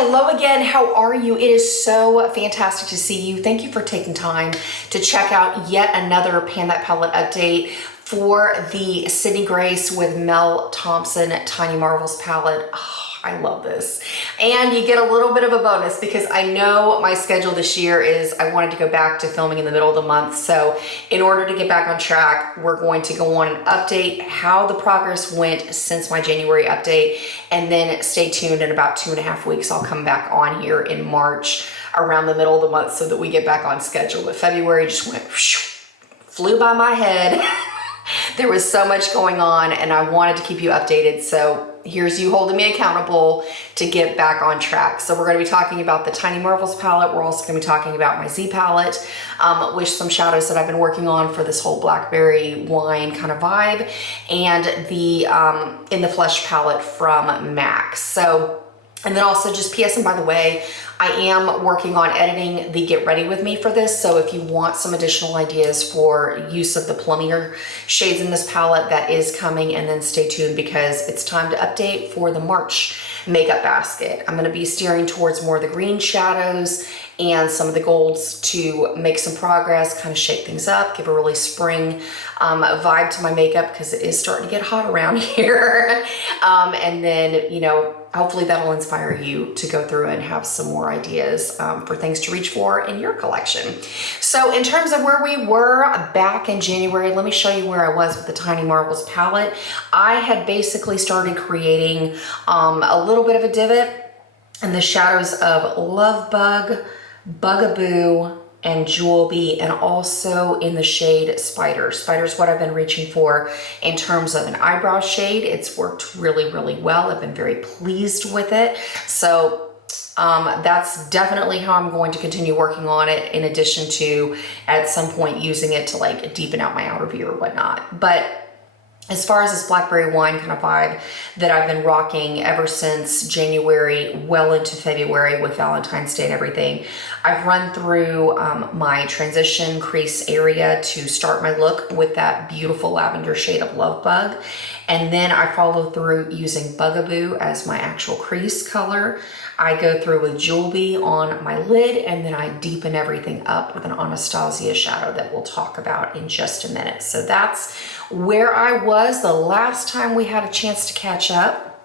Hello again, how are you? It is so fantastic to see you. Thank you for taking time to check out yet another Pan That Palette update for the Sydney Grace with Mel Thompson Tiny Marvels palette. Oh, I love this. And you get a little bit of a bonus because I know my schedule this year is I wanted to go back to filming in the middle of the month. So in order to get back on track, we're going to go on and update how the progress went since my January update. And then stay tuned. In about 2.5 weeks, I'll come back on here in March around the middle of the month so that we get back on schedule. But February just went flew by my head. There was so much going on and I wanted to keep you updated. So here's you holding me accountable to get back on track. So we're going to be talking about the Tiny Marvels palette. We're also going to be talking about my Z palette with some shadows that I've been working on for this whole blackberry wine kind of vibe, and the In the Flesh palette from MAC. So, and then also just PS, and by the way, I am working on editing the Get Ready With Me for this. So if you want some additional ideas for use of the plummier shades in this palette, that is coming. And then stay tuned because it's time to update for the March makeup basket. I'm gonna be steering towards more of the green shadows and some of the golds to make some progress, kind of shake things up, give a really spring vibe to my makeup because it is starting to get hot around here. And then, you know, hopefully that'll inspire you to go through and have some more ideas for things to reach for in your collection. So in terms of where we were back in January, let me show you where I was with the Tiny Marvels palette. I had basically started creating a little bit of a divot in the shadows of Love Bug, Bugaboo, and Jewel Bee, and also in the shade Spider. Spider is what I've been reaching for in terms of an eyebrow shade. It's worked really, really well. I've been very pleased with it. So that's definitely how I'm going to continue working on it, in addition to at some point using it to like deepen out my outer view or whatnot. But as far as this blackberry wine kind of vibe that I've been rocking ever since January, well into February with Valentine's Day and everything, I've run through my transition crease area to start my look with that beautiful lavender shade of Love Bug. And then I follow through using Bugaboo as my actual crease color. I go through with Jewel Bee on my lid, and then I deepen everything up with an Anastasia shadow that we'll talk about in just a minute. So that's where I was the last time we had a chance to catch up.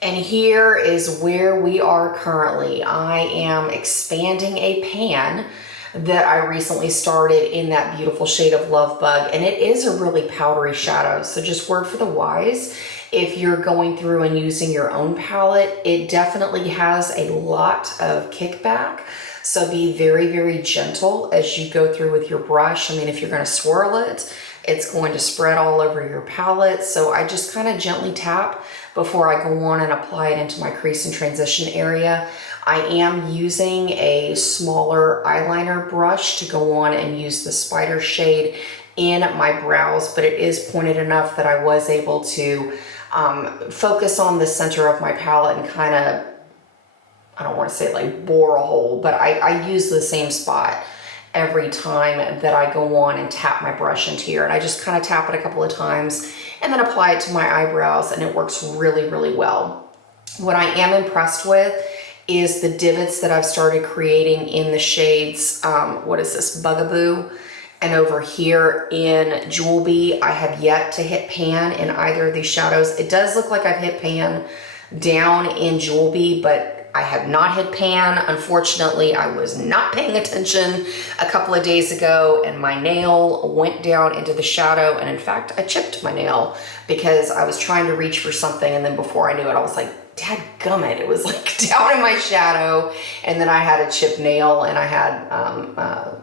And here is where we are currently. I am expanding a pan that I recently started in that beautiful shade of Love Bug, and it is a really powdery shadow. So just word for the wise, if you're going through and using your own palette, it definitely has a lot of kickback. So be very, very gentle as you go through with your brush. I mean, if you're gonna swirl it, it's going to spread all over your palette. So I just kind of gently tap before I go on and apply it into my crease and transition area. I am using a smaller eyeliner brush to go on and use the Spider shade in my brows, but it is pointed enough that I was able to focus on the center of my palette and kind of, I don't want to say like bore a hole, but I use the same spot every time that I go on and tap my brush into here. And I just kind of tap it a couple of times and then apply it to my eyebrows, and it works really, really well. What I am impressed with is the divots that I've started creating in the shades, what is this, Bugaboo, and over here in Jewel Bee. I have yet to hit pan in either of these shadows. It does look like I've hit pan down in Jewel Bee, but I have not hit pan. Unfortunately, I was not paying attention a couple of days ago and my nail went down into the shadow. And in fact, I chipped my nail because I was trying to reach for something, and then before I knew it, I was like, dadgummit, it was like down in my shadow. And then I had a chipped nail, and I had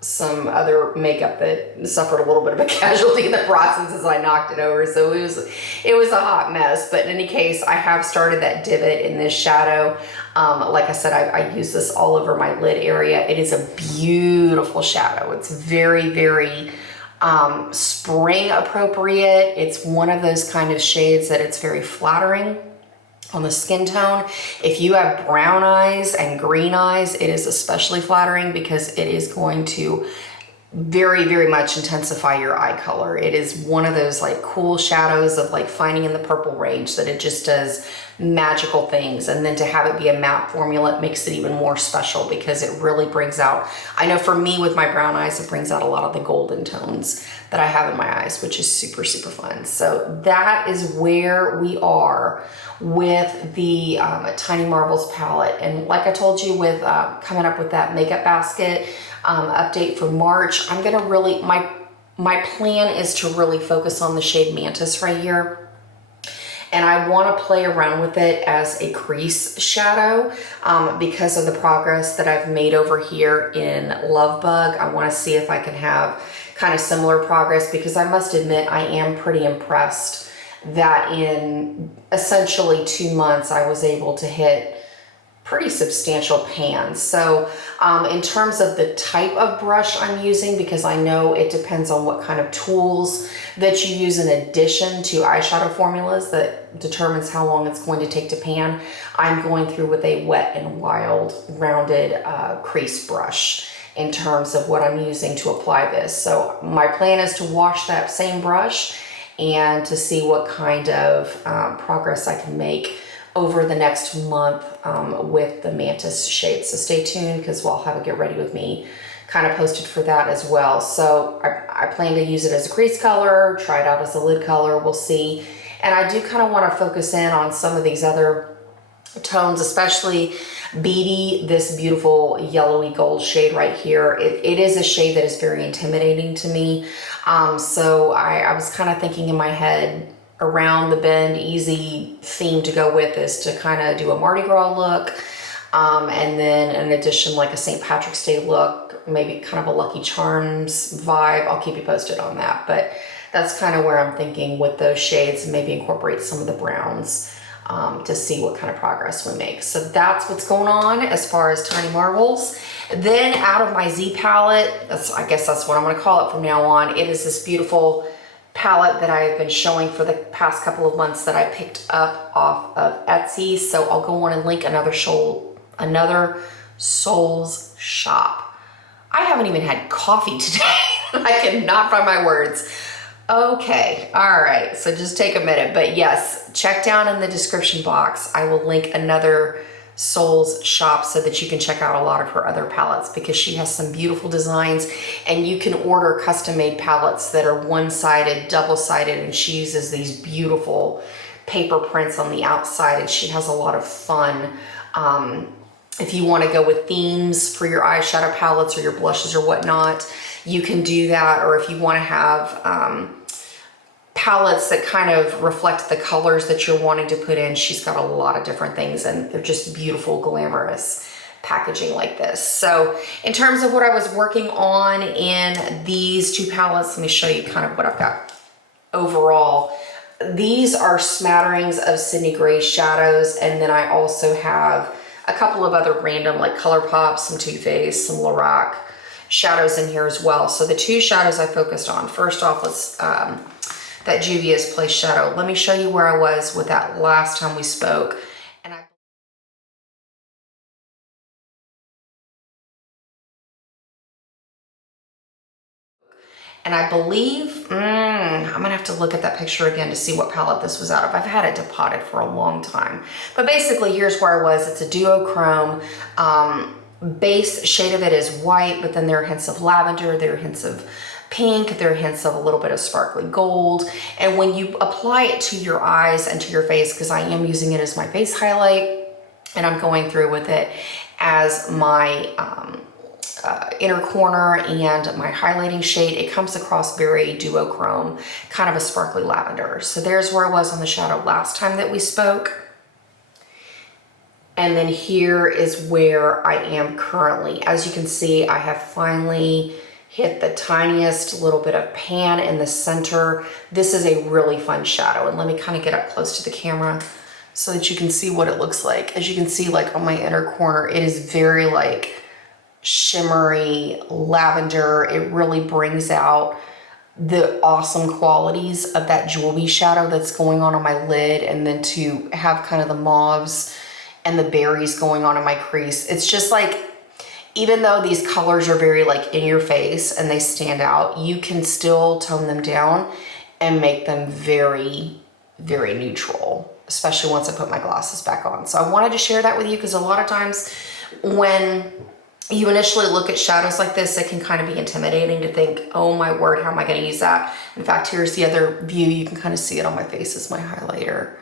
some other makeup that suffered a little bit of a casualty in the process as I knocked it over. So it was a hot mess. But in any case, I have started that divot in this shadow. Like I said, I use this all over my lid area. It is a beautiful shadow. It's very, very spring appropriate. It's one of those kind of shades that it's very flattering on the skin tone. If you have brown eyes and green eyes, it is especially flattering because it is going to very, very much intensify your eye color. It is one of those like cool shadows of like finding in the purple range that it just does magical things. And then to have it be a matte formula, it makes it even more special because it really brings out, I know for me with my brown eyes, it brings out a lot of the golden tones that I have in my eyes, which is super, super fun. So that is where we are with the Tiny Marbles palette. And like I told you with coming up with that makeup basket update for March, I'm gonna really, my plan is to really focus on the shade Mantis right here. And I want to play around with it as a crease shadow because of the progress that I've made over here in Love Bug. I want to see if I can have kind of similar progress, because I must admit I am pretty impressed that in essentially 2 months I was able to hit pretty substantial pans. So in terms of the type of brush I'm using, because I know it depends on what kind of tools that you use in addition to eyeshadow formulas that determines how long it's going to take to pan, I'm going through with a Wet n Wild rounded crease brush in terms of what I'm using to apply this. So my plan is to wash that same brush and to see what kind of progress I can make over the next month with the Mantis shade. So stay tuned, because we'll have a Get Ready With Me kind of posted for that as well. So I plan to use it as a crease color, try it out as a lid color, we'll see. And I do kind of want to focus in on some of these other tones, especially Beady, this beautiful yellowy gold shade right here. It is a shade that is very intimidating to me. So I was kind of thinking in my head, around the bend, easy theme to go with is to kind of do a Mardi Gras look. And then in addition, like a St. Patrick's Day look, maybe kind of a Lucky Charms vibe. I'll keep you posted on that. But that's kind of where I'm thinking with those shades, and maybe incorporate some of the browns to see what kind of progress we make. So that's what's going on as far as Tiny Marbles. Then out of my Z palette, I guess that's what I'm going to call it from now on. It is this beautiful palette that I have been showing for the past couple of months that I picked up off of Etsy. So I'll go on and link another Souls shop. I haven't even had coffee today. I cannot find my words. Okay, all right, so just take a minute. But yes, check down in the description box. I will link another Souls shop so that you can check out a lot of her other palettes, because she has some beautiful designs, and you can order custom made palettes that are one-sided, double-sided, and she uses these beautiful paper prints on the outside, and she has a lot of fun. If you want to go with themes for your eyeshadow palettes or your blushes or whatnot, you can do that. Or if you want to have palettes that kind of reflect the colors that you're wanting to put in, she's got a lot of different things, and they're just beautiful, glamorous packaging like this. So in terms of what I was working on in these two palettes, let me show you kind of what I've got overall. These are smatterings of Sydney Gray shadows, and then I also have a couple of other random like ColourPop, some Too Faced, some Lorac shadows in here as well. So the two shadows I focused on, first off, let's that Juvia's Place shadow. Let me show you where I was with that last time we spoke. And I believe, I'm gonna have to look at that picture again to see what palette this was out of. I've had it depotted for a long time. But basically, here's where I was. It's a duochrome. Base shade of it is white, but then there are hints of lavender, there are hints of pink, there are hints of a little bit of sparkly gold. And when you apply it to your eyes and to your face, because I am using it as my face highlight, and I'm going through with it as my inner corner and my highlighting shade, it comes across very duochrome, kind of a sparkly lavender. So there's where I was on the shadow last time that we spoke. And then here is where I am currently. As you can see, I have finally hit the tiniest little bit of pan in the center. This is a really fun shadow. And let me kind of get up close to the camera so that you can see what it looks like. As you can see, like on my inner corner, it is very like shimmery lavender. It really brings out the awesome qualities of that jewelry shadow that's going on my lid, and then to have kind of the mauves and the berries going on in my crease. It's just like, even though these colors are very like in your face and they stand out, you can still tone them down and make them very, very neutral, especially once I put my glasses back on. So I wanted to share that with you because a lot of times when you initially look at shadows like this, it can kind of be intimidating to think, oh my word, how am I going to use that? In fact, here's the other view. You can kind of see it on my face as my highlighter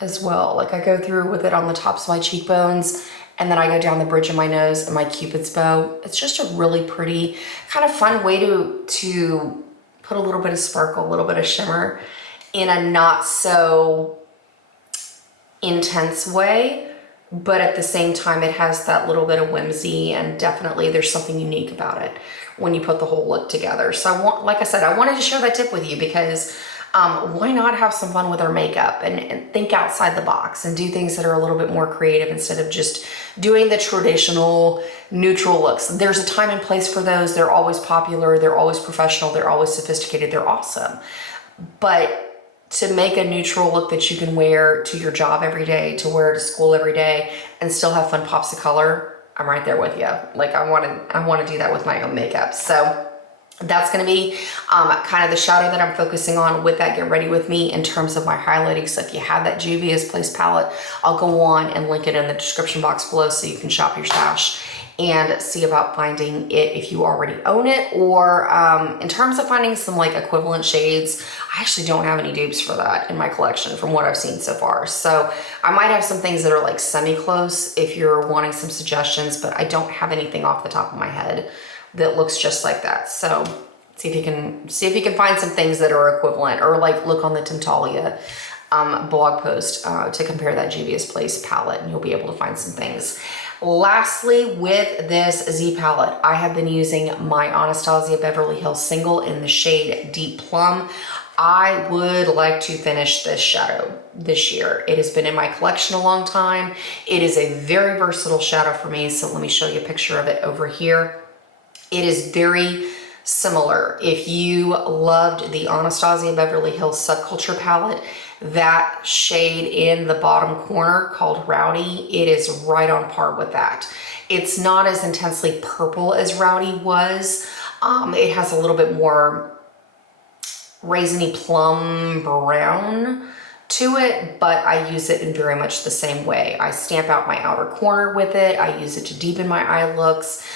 as well. Like I go through with it on the tops of my cheekbones, and then I go down the bridge of my nose and my Cupid's bow. It's just a really pretty, kind of fun way to put a little bit of sparkle, a little bit of shimmer in a not so intense way. But at the same time, it has that little bit of whimsy, and definitely there's something unique about it when you put the whole look together. So like I said, I wanted to share that tip with you because why not have some fun with our makeup and think outside the box and do things that are a little bit more creative instead of just doing the traditional neutral looks. There's a time and place for those. They're always popular. They're always professional. They're always sophisticated. They're awesome. But to make a neutral look that you can wear to your job every day, to wear to school every day, and still have fun pops of color, I'm right there with you. Like I want to do that with my own makeup. So that's going to be kind of the shadow that I'm focusing on with that Get Ready With Me in terms of my highlighting. So if you have that Juvia's Place palette, I'll go on and link it in the description box below so you can shop your stash and see about finding it if you already own it, or in terms of finding some like equivalent shades. I actually don't have any dupes for that in my collection from what I've seen so far. So I might have some things that are like semi-close if you're wanting some suggestions, but I don't have anything off the top of my head that looks just like that. So see if you can find some things that are equivalent, or like look on the Tintalia blog post to compare that Juvia's Place palette, and you'll be able to find some things. Lastly, with this Z palette, I have been using my Anastasia Beverly Hills single in the shade Deep Plum. I would like to finish this shadow this year. It has been in my collection a long time. It is a very versatile shadow for me, so let me show you a picture of it over here. It is very similar. If you loved the Anastasia Beverly Hills Subculture palette, that shade in the bottom corner called Rowdy, it is right on par with that. It's not as intensely purple as Rowdy was. It has a little bit more raisiny plum brown to it, but I use it in very much the same way. I stamp out my outer corner with it. I use it to deepen my eye looks.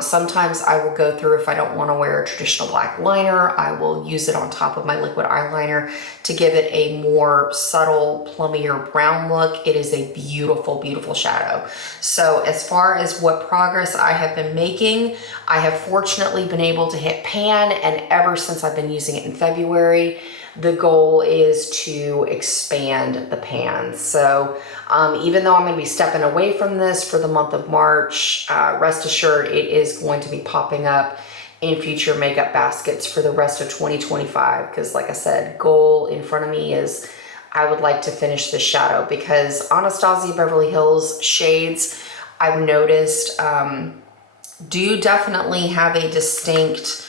Sometimes I will go through, if I don't want to wear a traditional black liner, I will use it on top of my liquid eyeliner to give it a more subtle, plummier brown look. It is a beautiful, beautiful shadow. So as far as what progress I have been making, I have fortunately been able to hit pan, and ever since I've been using it in February, the goal is to expand the pan. So even though I'm going to be stepping away from this for the month of March, rest assured it is going to be popping up in future makeup baskets for the rest of 2025. Because like I said, goal in front of me is I would like to finish this shadow, because Anastasia Beverly Hills shades, I've noticed, do definitely have a distinct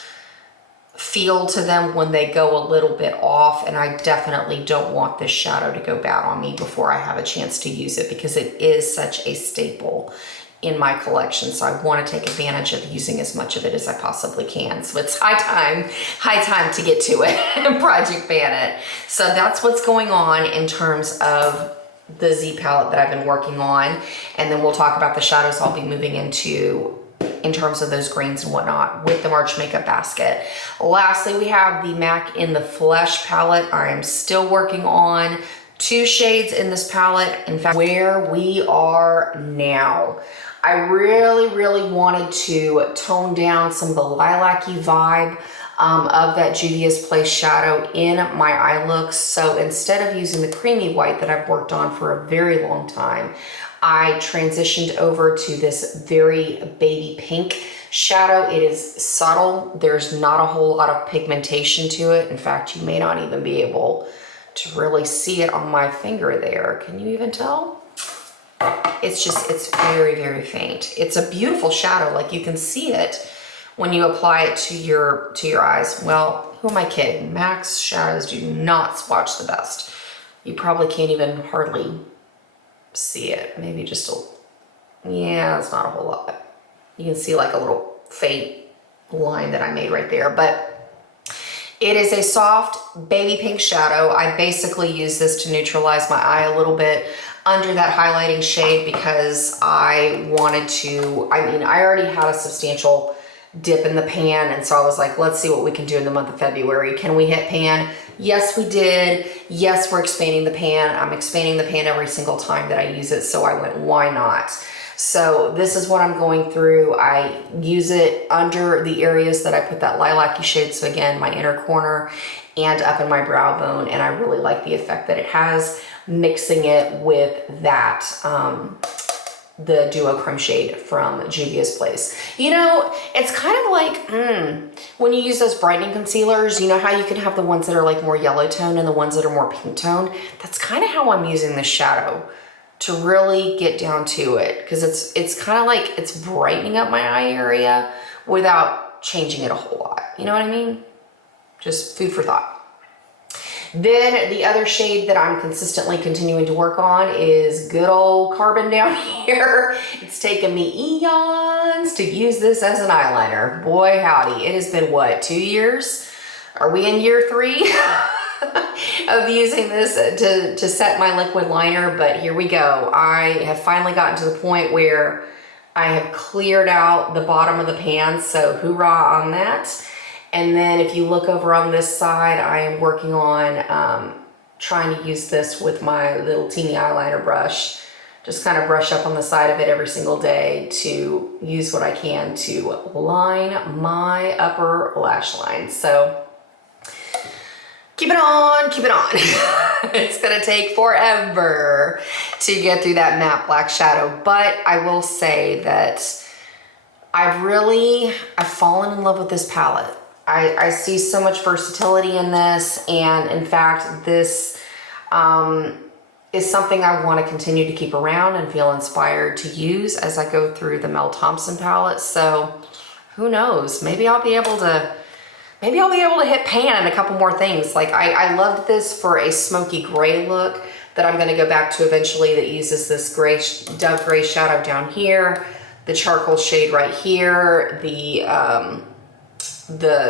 feel to them when they go a little bit off, and I definitely don't want this shadow to go bad on me before I have a chance to use it, because it is such a staple in my collection. So I want to take advantage of using as much of it as I possibly can. So it's high time to get to it and project ban it. So that's what's going on in terms of the Z palette that I've been working on, and then we'll talk about the shadows I'll be moving into in terms of those greens and whatnot with the March makeup basket. Lastly, we have the MAC in the Flesh palette. I am still working on 2 shades in this palette. In fact, where we are now, I really wanted to tone down some of the lilac-y vibe of that Juvia's Place shadow in my eye looks. So instead of using the creamy white that I've worked on for a very long time, I transitioned over to this very baby pink shadow. It is subtle. There's not a whole lot of pigmentation to it. In fact, you may not even be able to really see it on my finger there. Can you even tell? It's very faint. It's a beautiful shadow. Like, you can see it when you apply it to your eyes. Well, who am I kidding? MAC's shadows do not swatch the best. You probably can't even hardly see it. Maybe just yeah, it's not a whole lot. You can see like a little faint line that I made right there, but it is a soft baby pink shadow. I basically use this to neutralize my eye a little bit under that highlighting shade because I wanted to, I mean, I already had a substantial dip in the pan, and so I was like, let's see what we can do in the month of February. Can we hit pan? Yes, we did. Yes, we're expanding the pan. I'm expanding the pan every single time that I use it, so I went, why not? So this is what I'm going through. I use it under the areas that I put that lilac-y shade, so again, my inner corner and up in my brow bone, and I really like the effect that it has, mixing it with that the duochrome shade from Juvia's Place. You know, it's kind of like when you use those brightening concealers, you know how you can have the ones that are like more yellow tone and the ones that are more pink tone? That's kind of how I'm using this shadow to really get down to it, because it's kind of like it's brightening up my eye area without changing it a whole lot. You know what I mean? Just food for thought. Then the other shade that I'm consistently continuing to work on is good old Carbon down here. It's taken me eons to use this as an eyeliner. Boy, howdy. It has been, what, 2 years? Are we in year 3 of using this to set my liquid liner? But here we go. I have finally gotten to the point where I have cleared out the bottom of the pan, so hoorah on that. And then if you look over on this side, I am working on trying to use this with my little teeny eyeliner brush. Just kind of brush up on the side of it every single day to use what I can to line my upper lash line. So keep it on, keep it on. It's gonna take forever to get through that matte black shadow, but I will say that I've fallen in love with this palette. I see so much versatility in this, and in fact, this is something I want to continue to keep around and feel inspired to use as I go through the Mel Thompson palette. So who knows? Maybe I'll be able to hit pan in a couple more things. Like I loved this for a smoky gray look that I'm going to go back to eventually, that uses this gray, dove gray shadow down here, the charcoal shade right here, the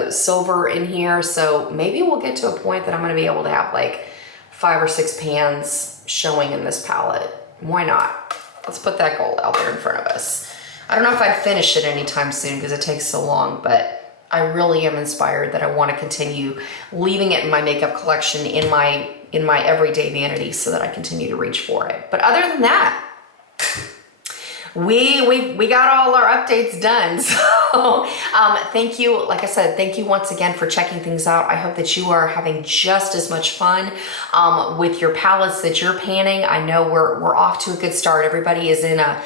silver in here. So maybe we'll get to a point that I'm going to be able to have like 5 or 6 pans showing in this palette. Why not? Let's put that goal out there in front of us. I don't know if I'd finish it anytime soon because it takes so long, but I really am inspired that I want to continue leaving it in my makeup collection in my everyday vanity so that I continue to reach for it. But other than that, we got all our updates done. So thank you. Like I said, thank you once again for checking things out. I hope that you are having just as much fun with your palettes that you're panning. I know we're off to a good start. Everybody is in a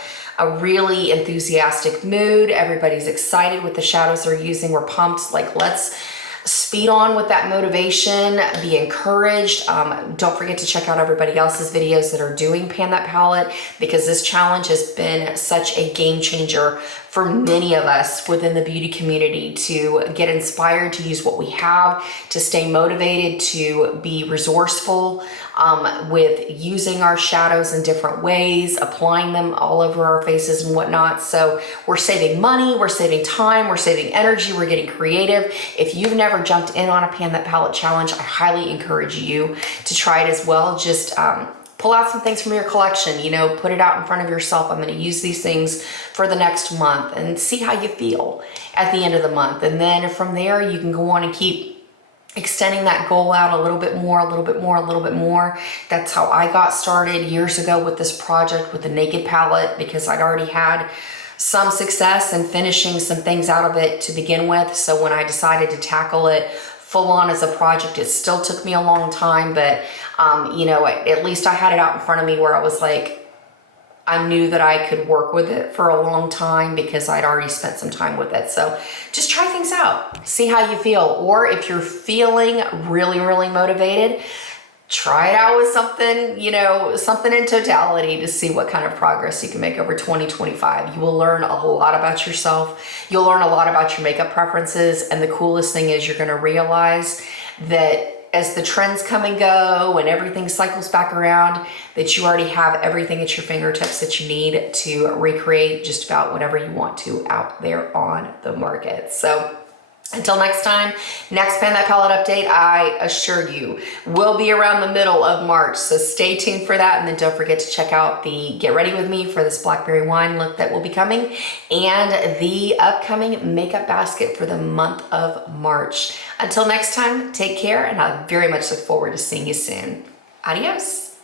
really enthusiastic mood. Everybody's excited with the shadows they're using. We're pumped. Like, let's speed on with that motivation, be encouraged. Don't forget to check out everybody else's videos that are doing Pan That Palette, because this challenge has been such a game changer for many of us within the beauty community to get inspired to use what we have, to stay motivated, to be resourceful with using our shadows in different ways, applying them all over our faces and whatnot. So we're saving money, we're saving time, we're saving energy, we're getting creative. If you've never jumped in on a Pan That Palette challenge, I highly encourage you to try it as well. Just pull out some things from your collection, you know, put it out in front of yourself. I'm going to use these things for the next month and see how you feel at the end of the month. And then from there, you can go on and keep extending that goal out a little bit more, a little bit more, a little bit more. That's how I got started years ago with this project with the Naked palette, because I'd already had some success in finishing some things out of it to begin with. So when I decided to tackle it full on as a project, it still took me a long time, but you know, at least I had it out in front of me where I was like, I knew that I could work with it for a long time because I'd already spent some time with it. So just try things out, see how you feel. Or if you're feeling really, really motivated, try it out with something, you know, something in totality to see what kind of progress you can make over 2025. You will learn a lot about yourself. You'll learn a lot about your makeup preferences. And the coolest thing is you're going to realize that as the trends come and go and everything cycles back around, that you already have everything at your fingertips that you need to recreate just about whatever you want to out there on the market. So until next time, next Pan That Palette update, I assure you, will be around the middle of March. So stay tuned for that. And then don't forget to check out the Get Ready With Me for this blackberry wine look that will be coming, and the upcoming makeup basket for the month of March. Until next time, take care, and I very much look forward to seeing you soon. Adios.